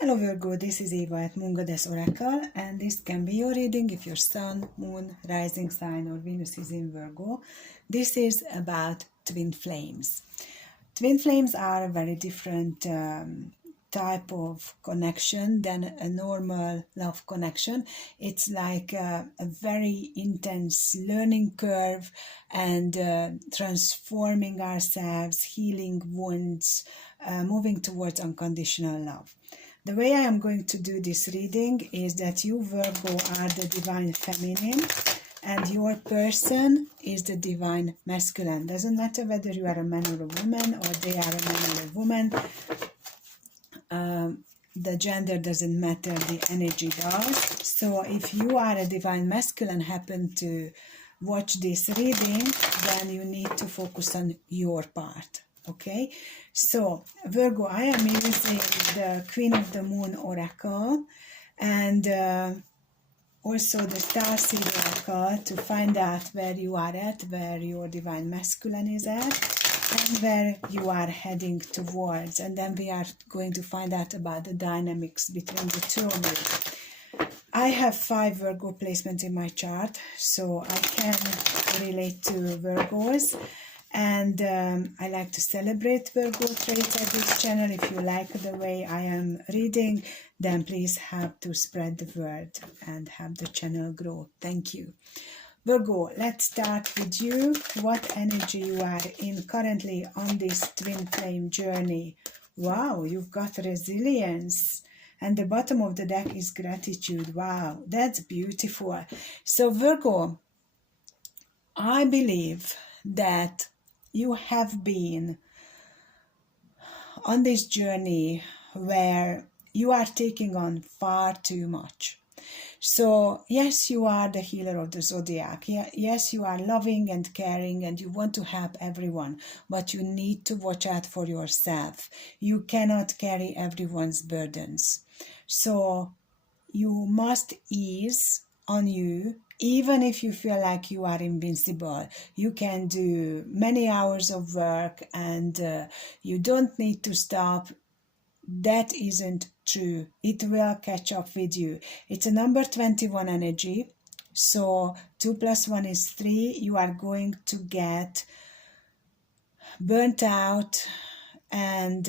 Hello Virgo, this is Eva at Moon Goddess Oracle, and this can be your reading if your Sun, Moon, Rising sign or Venus is in Virgo. This is about twin flames. Twin flames are a very different type of connection than a normal love connection. It's like a very intense learning curve and transforming ourselves, healing wounds, moving towards unconditional love. The way I am going to do this reading is that you, Virgo, are the divine feminine and your person is the divine masculine. Doesn't matter whether you are a man or a woman or they are a man or a woman. The gender doesn't matter, the energy does. So if you are a divine masculine, happen to watch this reading, then you need to focus on your part. Okay, so Virgo, I am using the Queen of the Moon Oracle and also the Starseed Oracle to find out where you are at, where your divine masculine is at, and where you are heading towards. And then we are going to find out about the dynamics between the two of you. I have 5 Virgo placements in my chart, so I can relate to Virgos. And I like to celebrate Virgo traits at this channel. If you like the way I am reading, then please help to spread the word and help the channel grow. Thank you. Virgo, let's start with you. What energy you are in currently on this twin flame journey? Wow, you've got resilience. And the bottom of the deck is gratitude. Wow, that's beautiful. So Virgo, I believe that you have been on this journey where you are taking on far too much. So yes, you are the healer of the zodiac. Yes, you are loving and caring and you want to help everyone, but you need to watch out for yourself. You cannot carry everyone's burdens. So you must ease on you. Even if you feel like you are invincible, you can do many hours of work and you don't need to stop. That isn't true. It will catch up with you. It's a number 21 energy. So 2 + 1 is 3. You are going to get burnt out and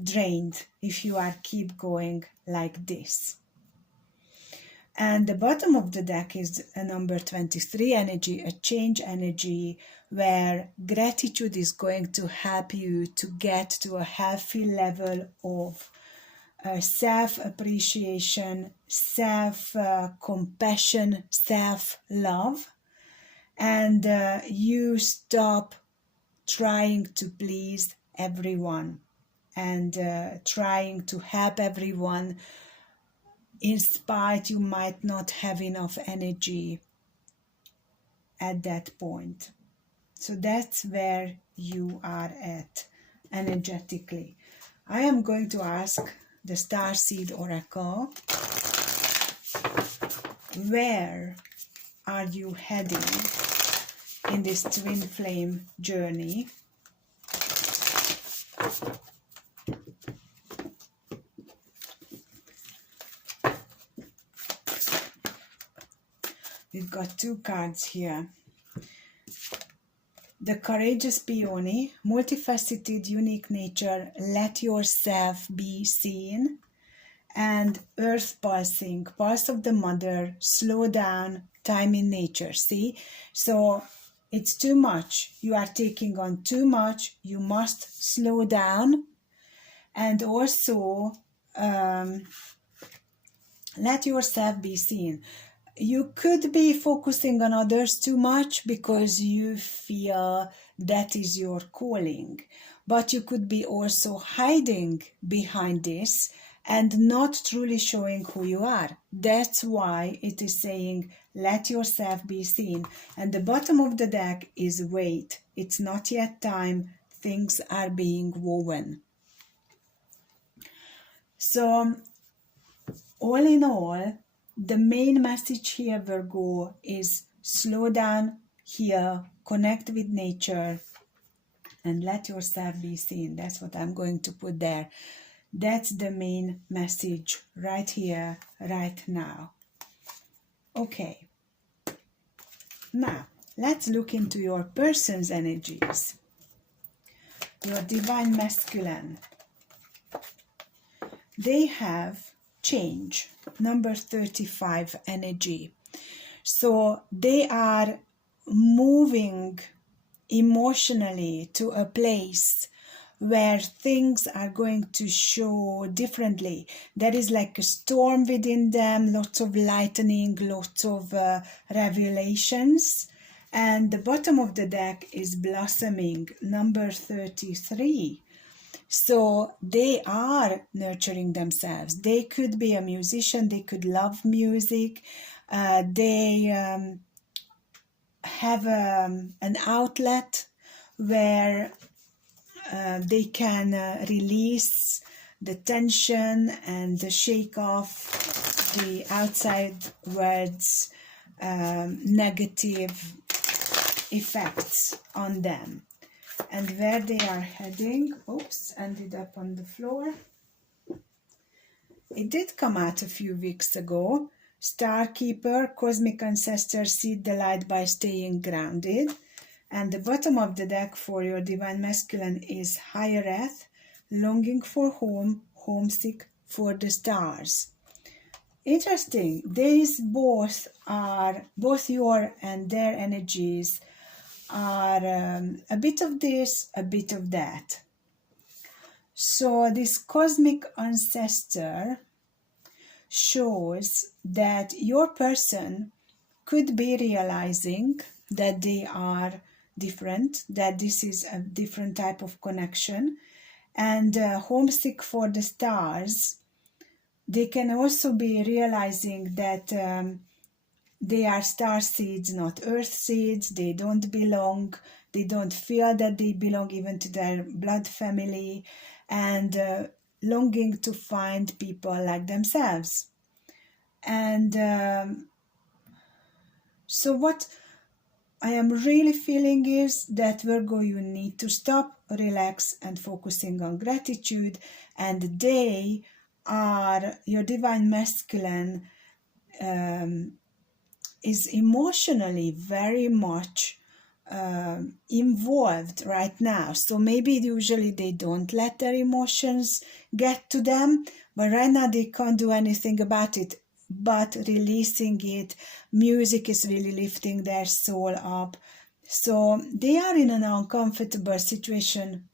drained if you are keep going like this. And the bottom of the deck is a number 23 energy, a change energy, where gratitude is going to help you to get to a healthy level of self-appreciation, self-compassion, self-love. And you stop trying to please everyone and trying to help everyone. In spite, you might not have enough energy at that point. So that's where you are at energetically. I am going to ask the Starseed Oracle, where are you heading in this twin flame journey? We've got 2 cards here. The Courageous Peony, multifaceted, unique nature, let yourself be seen. And Earth Pulsing, pulse of the mother, slow down, time in nature. See? So it's too much. You are taking on too much. You must slow down. And also let yourself be seen. You could be focusing on others too much because you feel that is your calling. But you could be also hiding behind this and not truly showing who you are. That's why it is saying, let yourself be seen. And the bottom of the deck is wait. It's not yet time. Things are being woven. So, all in all, the main message here, Virgo, is slow down here, connect with nature, and let yourself be seen. That's what I'm going to put there. That's the main message right here, right now. Okay. Now, let's look into your person's energies. Your divine masculine. They have change, number 35 energy. So they are moving emotionally to a place where things are going to show differently. There is like a storm within them, lots of lightning, lots of revelations. And the bottom of the deck is blossoming, number 33. So they are nurturing themselves. They could be a musician, they could love music, they have an outlet where they can release the tension and shake off the outside world's negative effects on them. And where they are heading, oops, ended up on the floor. It did come out a few weeks ago. Star Keeper, Cosmic Ancestor, seed the light by staying grounded. And the bottom of the deck for your Divine Masculine is Higher Earth, longing for home, homesick for the stars. Interesting. These both your and their energies are a bit of this, a bit of that. So this Cosmic Ancestor shows that your person could be realizing that they are different, that this is a different type of connection. And homesick for the stars, they can also be realizing that they are star seeds, not earth seeds. They don't belong. They don't feel that they belong even to their blood family, and longing to find people like themselves. And so what I am really feeling is that, Virgo, you need to stop, relax, and focusing on gratitude. And they are, your Divine Masculine is emotionally very much involved right now. So maybe usually they don't let their emotions get to them, but right now they can't do anything about it but releasing it. Music is really lifting their soul up. So they are in an uncomfortable position.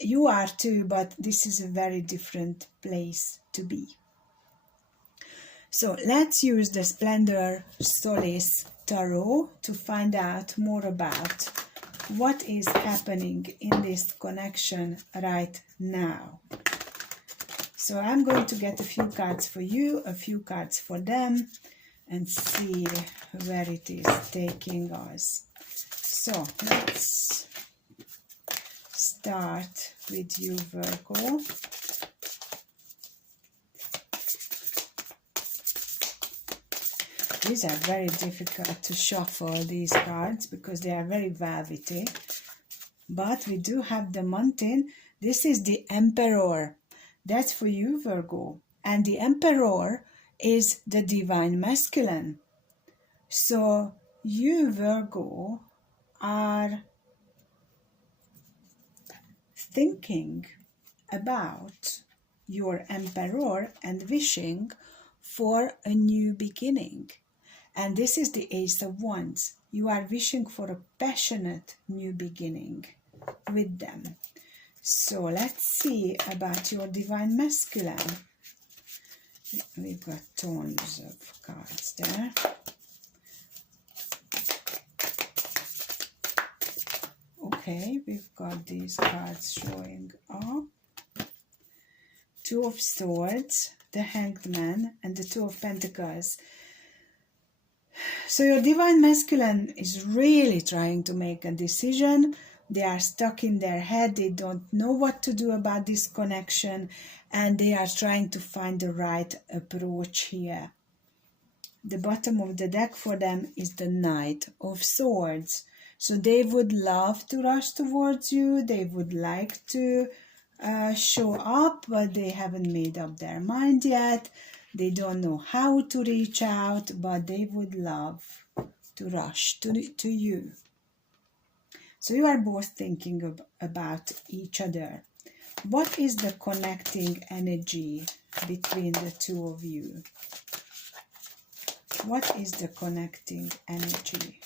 You are too, but this is a very different place to be. So let's use the Splendor Solace Tarot to find out more about what is happening in this connection right now. So I'm going to get a few cards for you, a few cards for them, and see where it is taking us. So let's start with you, Virgo. These are very difficult to shuffle, these cards, because they are very velvety. But we do have the mountain. This is the Emperor. That's for you, Virgo. And the Emperor is the Divine Masculine. So you, Virgo, are thinking about your Emperor and wishing for a new beginning. And this is the Ace of Wands. You are wishing for a passionate new beginning with them. So let's see about your Divine Masculine. We've got tons of cards there. Okay, we've got these cards showing up. Two of Swords, the Hanged Man, and the Two of Pentacles. So your Divine Masculine is really trying to make a decision. They are stuck in their head. They don't know what to do about this connection, and they are trying to find the right approach here. The bottom of the deck for them is the Knight of Swords. So they would love to rush towards you. They would like to show up, but they haven't made up their mind yet. They don't know how to reach out, but they would love to rush to you. So you are both thinking about each other. What is the connecting energy between the two of you? What is the connecting energy?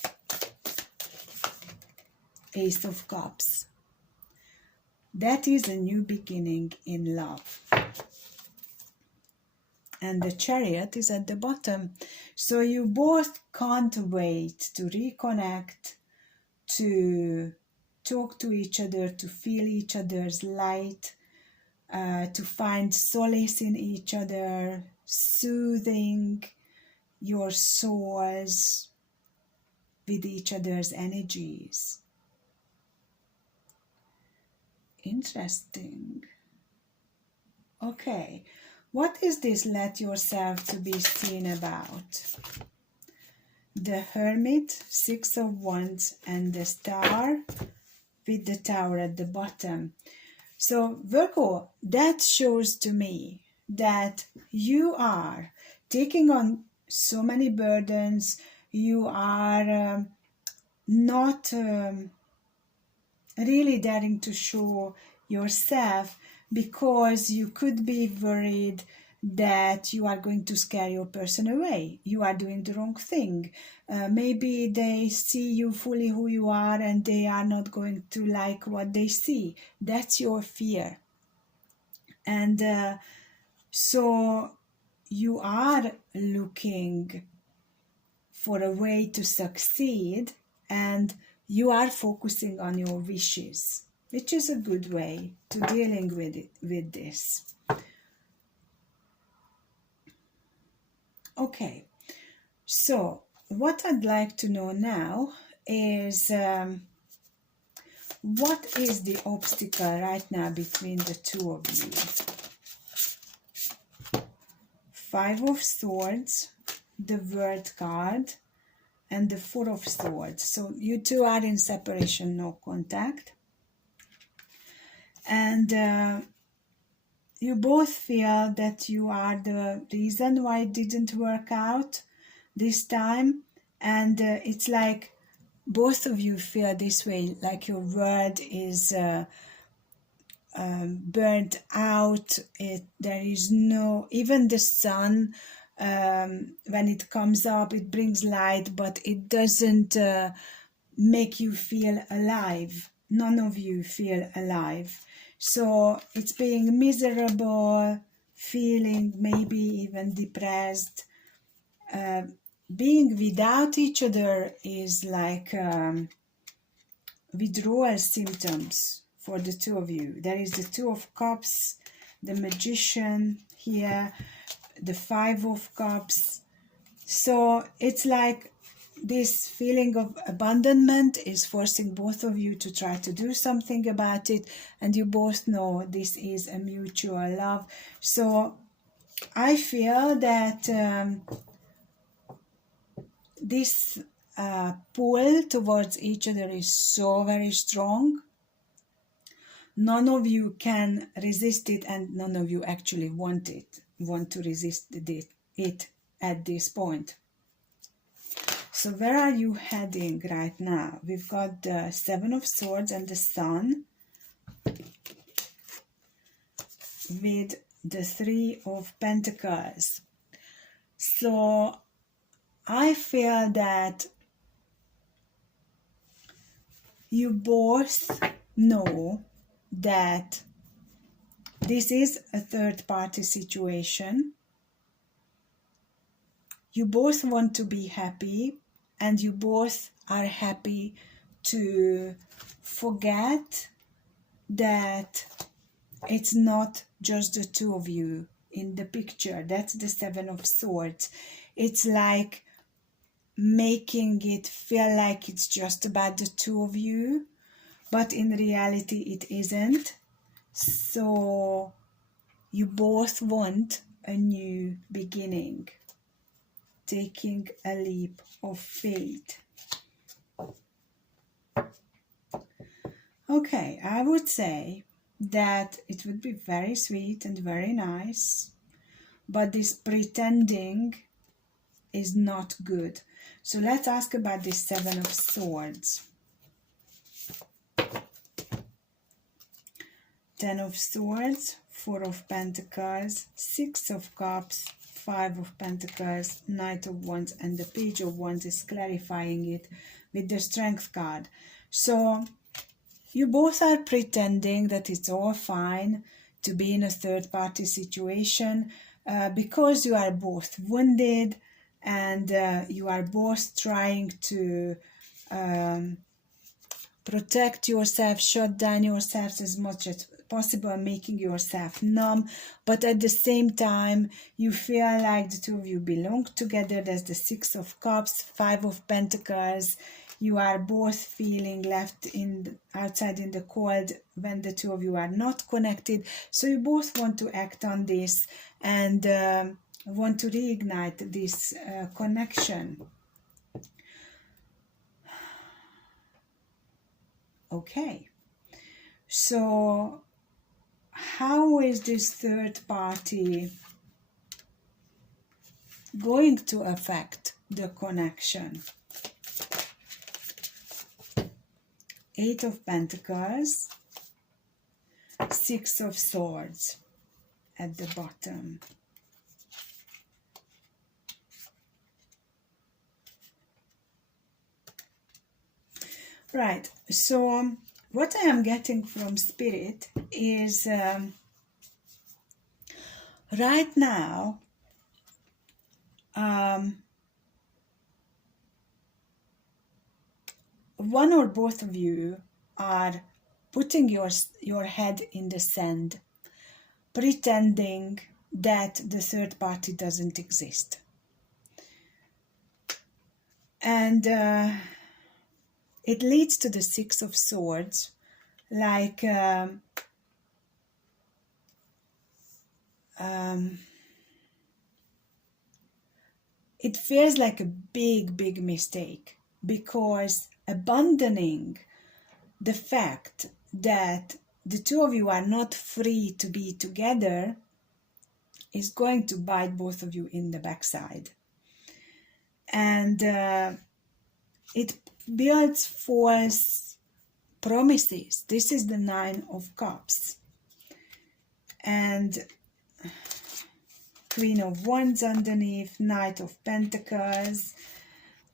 Ace of Cups. That is a new beginning in love. And the Chariot is at the bottom. So you both can't wait to reconnect, to talk to each other, to feel each other's light, to find solace in each other, soothing your souls with each other's energies. Interesting. Okay, what is this let yourself to be seen about? The Hermit, Six of Wands, and the Star with the Tower at the bottom. So Virgo, that shows to me that you are taking on so many burdens. You are not really daring to show yourself because you could be worried that you are going to scare your person away. You are doing the wrong thing. Maybe they see you fully who you are and they are not going to like what they see. That's your fear. And so you are looking for a way to succeed, and you are focusing on your wishes, which is a good way to dealing with this. Okay, so what I'd like to know now is what is the obstacle right now between the two of you? Five of Swords, the World card, and the Four of Swords. So you two are in separation, no contact. And you both feel that you are the reason why it didn't work out this time. And it's like both of you feel this way, like your world is burnt out. There is no, even the sun, when it comes up, it brings light, but it doesn't make you feel alive. None of you feel alive. So it's being miserable, feeling maybe even depressed. Being without each other is like withdrawal symptoms for the two of you. There is the Two of Cups, the Magician here, the Five of Cups. So it's like this feeling of abandonment is forcing both of you to try to do something about it, and you both know this is a mutual love. So I feel that this pull towards each other is so very strong. None of you can resist it, and none of you actually want to resist it at this point. So where are you heading right now? We've got the Seven of Swords and the Sun with the Three of Pentacles. So I feel that you both know that this is a third-party situation. You both want to be happy, and you both are happy to forget that it's not just the two of you in the picture. That's the Seven of Swords. It's like making it feel like it's just about the two of you, but in reality it isn't. So you both want a new beginning, taking a leap of faith. Okay, I would say that it would be very sweet and very nice, but this pretending is not good. So let's ask about this Seven of Swords. Ten of Swords, Four of Pentacles, Six of Cups, Five of Pentacles, Knight of Wands, and the Page of Wands is clarifying it with the Strength card. So you both are pretending that it's all fine to be in a third-party situation because you are both wounded and you are both trying to protect yourself, shut down yourselves as much as possible, making yourself numb, but at the same time you feel like the two of you belong together. There's the Six of Cups, Five of Pentacles. You are both feeling left outside in the cold when the two of you are not connected. So you both want to act on this and want to reignite this connection. Okay, so how is this third party going to affect the connection? Eight of Pentacles, Six of Swords at the bottom. Right, so what I am getting from Spirit is right now one or both of you are putting your head in the sand, pretending that the third party doesn't exist. And it leads to the Six of Swords, like it feels like a big mistake, because abandoning the fact that the two of you are not free to be together is going to bite both of you in the backside. And it builds false promises. This is the Nine of Cups. And Queen of Wands underneath, Knight of Pentacles,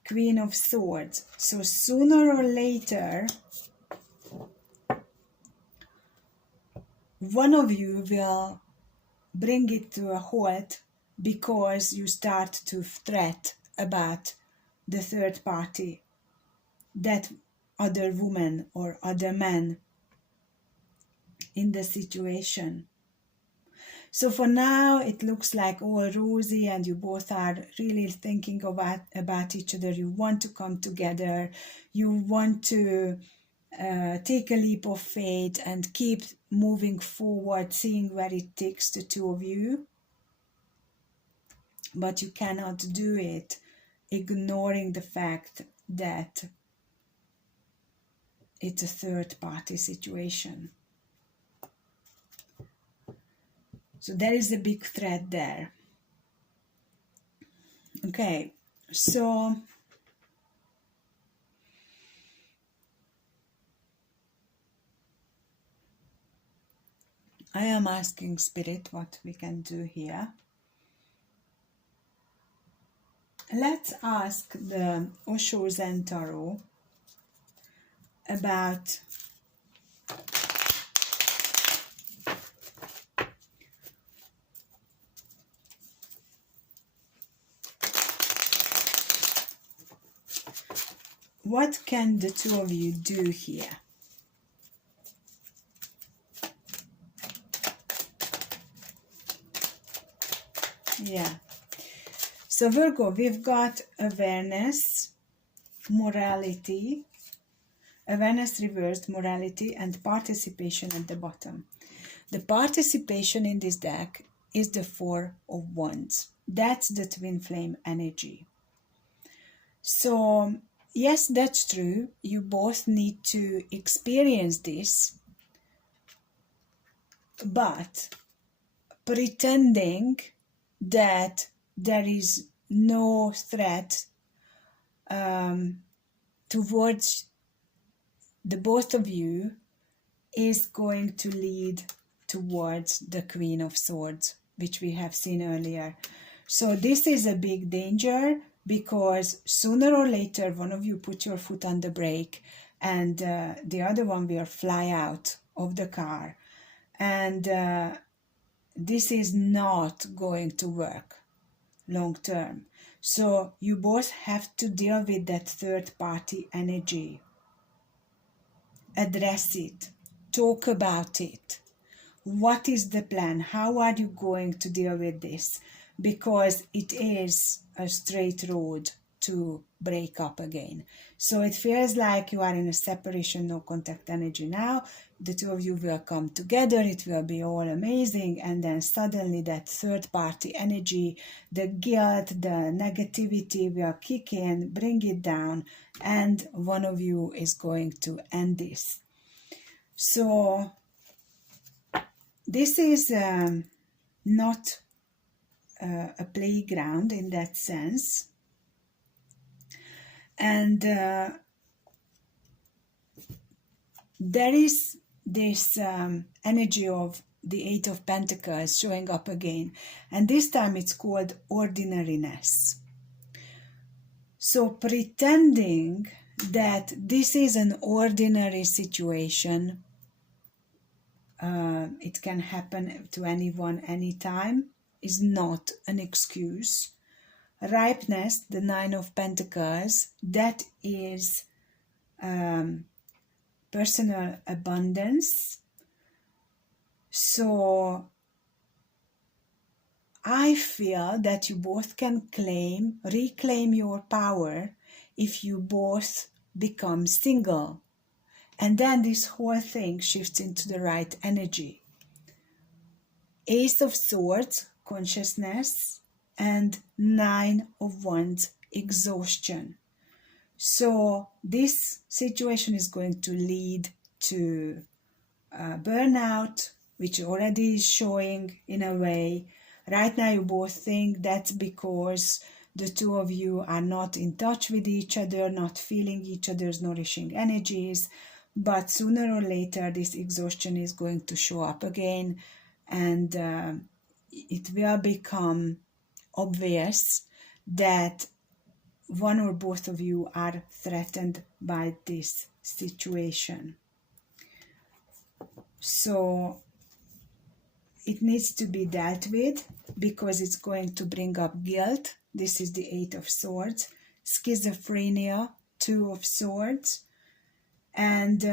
Queen of Swords. So sooner or later, one of you will bring it to a halt because you start to threat about the third party, that other woman or other man in the situation. So for now, it looks like all rosy and you both are really thinking about each other. You want to come together. You want to take a leap of faith and keep moving forward, seeing where it takes the two of you. But you cannot do it ignoring the fact that it's a third-party situation. So there is a big threat there. Okay, so I am asking Spirit what we can do here. Let's ask the Osho Zen Tarot about what can the two of you do here? Yeah. So Virgo, we've got awareness, morality, awareness reversed, morality, and participation at the bottom. The participation in this deck is the Four of Wands. That's the twin flame energy. So yes, that's true. You both need to experience this but pretending that there is no threat towards the both of you is going to lead towards the Queen of Swords, which we have seen earlier. So this is a big danger, because sooner or later one of you put your foot on the brake and the other one will fly out of the car, and this is not going to work long term. So you both have to deal with that third party energy, address it, talk about it. What is the plan? How are you going to deal with this? Because it is a straight road to break up again. So it feels like you are in a separation, no contact energy now. The two of you will come together, it will be all amazing, and then suddenly that third party energy, the guilt, the negativity will kick in, bring it down, and one of you is going to end this. So this is not a playground in that sense. And there is this energy of the Eight of Pentacles showing up again. And this time it's called ordinariness. So pretending that this is an ordinary situation, it can happen to anyone, anytime, is not an excuse. Ripeness, the Nine of Pentacles, that is personal abundance. So I feel that you both can reclaim your power if you both become single. And then this whole thing shifts into the right energy. Ace of Swords, consciousness, and Nine of Wands, exhaustion. So this situation is going to lead to burnout, which already is showing in a way. Right now you both think that's because the two of you are not in touch with each other, not feeling each other's nourishing energies. But sooner or later this exhaustion is going to show up again, and it will become obvious that one or both of you are threatened by this situation. So it needs to be dealt with, because it's going to bring up guilt. This is the Eight of Swords. Schizophrenia, Two of Swords. And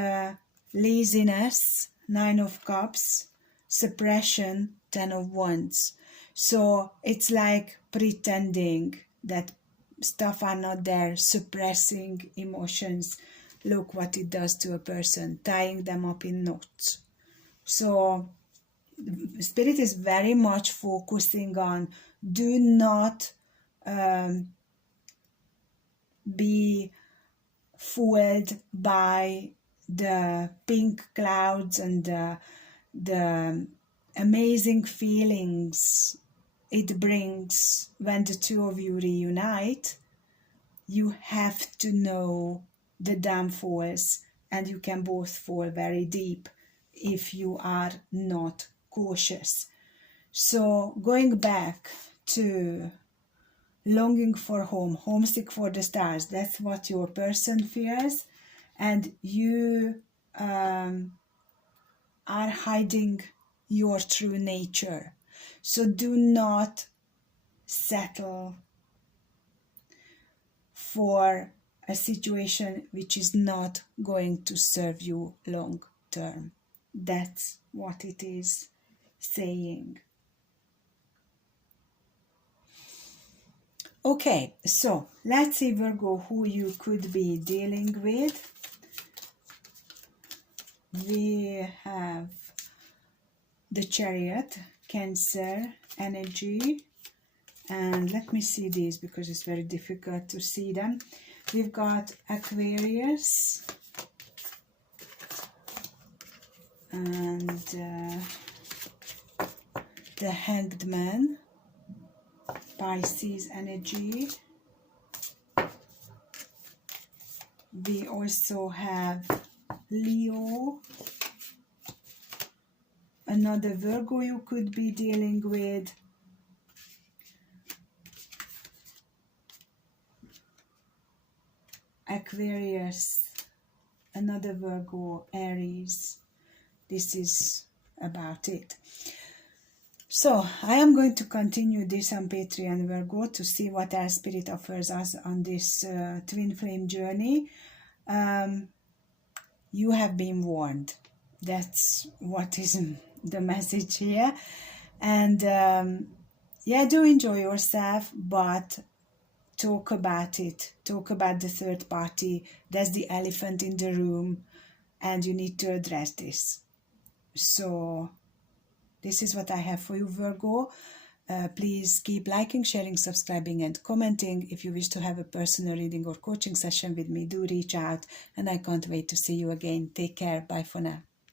laziness, Nine of Cups. Suppression, Ten of Wands. So it's like pretending that stuff are not there, suppressing emotions. Look what it does to a person, tying them up in knots. So Spirit is very much focusing on, do not be fooled by the pink clouds and the amazing feelings it brings when the two of you reunite. You have to know the downfalls, and you can both fall very deep if you are not cautious. So going back to longing for home, homesick for the stars, that's what your person feels, and you are hiding your true nature. So do not settle for a situation which is not going to serve you long term. That's what it is saying. Okay, so let's see, Virgo, who you could be dealing with. We have the Chariot, Cancer energy, and let me see these because it's very difficult to see them. We've got Aquarius and the Hanged Man, Pisces energy. We also have Leo, another Virgo you could be dealing with. Aquarius, another Virgo, Aries. This is about it. So I am going to continue this on Patreon, Virgo, to see what our spirit offers us on this twin flame journey. You have been warned. That's what is the message here. And yeah, do enjoy yourself, but talk about it. Talk about the third party. That's the elephant in the room, and you need to address this. So this is what I have for you, Virgo. Please keep liking, sharing, subscribing, and commenting. If you wish to have a personal reading or coaching session with me, do reach out, and I can't wait to see you again. Take care. Bye for now.